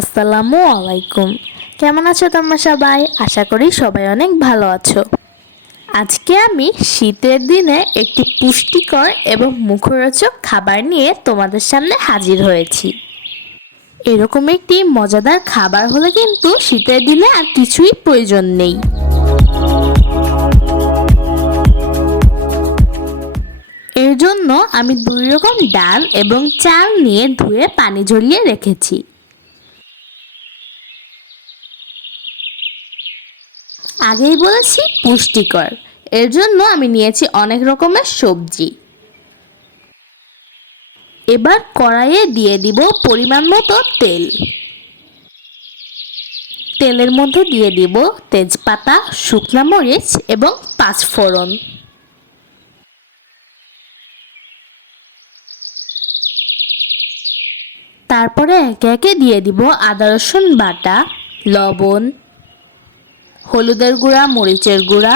আসসালামু আলাইকুম। কেমন আছো তোমরা সবাই? আশা করি সবাই অনেক ভালো আছো। আজকে আমি শীতের দিনে একটি পুষ্টিকর এবং মুখরোচক খাবার নিয়ে তোমাদের সামনে হাজির হয়েছি। এরকম একটি মজাদার খাবার হলে কিন্তু শীতের দিনে আর কিছুই প্রয়োজন নেই। এর জন্য আমি 2 রকম ডাল এবং চাল নিয়ে ধুয়ে পানি ঝরিয়ে রেখেছি। আগেই বলেছি পুষ্টিকর, এর জন্য আমি নিয়েছি অনেক রকমের সবজি। এবার কড়াইয়ে দিয়ে দিব পরিমাণ মতো তেল। তেলের মধ্যে দিয়ে দিব তেজপাতা, শুকনা মরিচ এবং পাঁচফোড়ন। তারপরে একে একে দিয়ে দিব আদা রসুন বাটা, লবণ, হলুদের গুঁড়া, মরিচের গুঁড়া,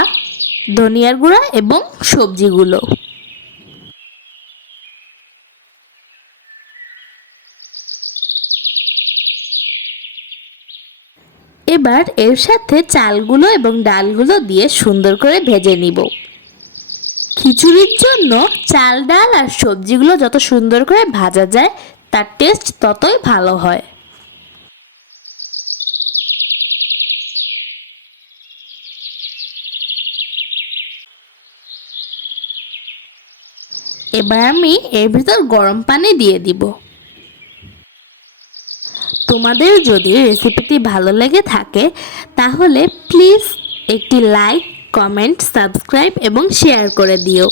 ধনিয়ার গুঁড়া এবং সবজিগুলো। এবার এর সাথে চালগুলো এবং ডালগুলো দিয়ে সুন্দর করে ভেজে নিব। খিচুড়ির জন্য চাল, ডাল আর সবজিগুলো যত সুন্দর করে ভাজা যায় তার টেস্ট ততই ভালো হয়। এবার আমি এর ভিতর গরম পানি দিয়ে দিব। তোমাদের যদি রেসিপিটি ভালো লেগে থাকে তাহলে প্লিজ একটি লাইক, কমেন্ট, সাবস্ক্রাইব এবং শেয়ার করে দিও।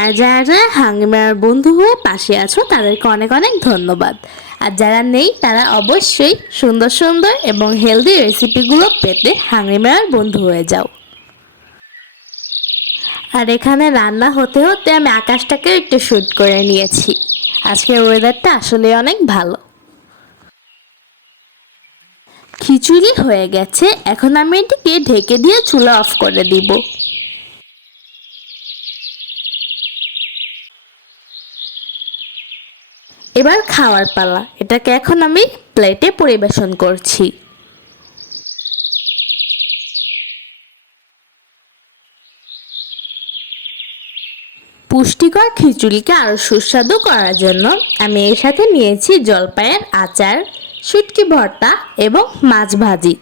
আর যারা যারা হাংরিমার বন্ধু হয়ে পাশে আছো তাদেরকে অনেক অনেক ধন্যবাদ। আর যারা নেই তারা অবশ্যই সুন্দর সুন্দর এবং হেলদি রেসিপিগুলো পেতে হাংরিমার বন্ধু হয়ে যাও। আর এখানে রান্না হতে হতে আমি আকাশটাকে একটু শ্যুট করে নিয়েছি। আজকের ওয়েদারটা আসলে অনেক ভালো। খিচুড়ি হয়ে গেছে, এখন আমি এটিকে ঢেকে দিয়ে চুলা অফ করে দিব। এবার খাওয়ার পালা। এটাকে এখন আমি প্লেটে পরিবেশন করছি। পুষ্টিকর খিচুড়িকে আরও সুস্বাদু করার জন্য আমি এর সাথে নিয়েছি জলপাইয়ের আচার, শুটকি ভর্তা এবং মাছ ভাজি।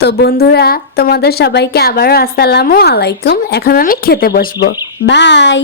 তো বন্ধুরা, তোমাদের সবাইকে আবারও আসসালামু আলাইকুম। এখন আমি খেতে বসবো। বাই।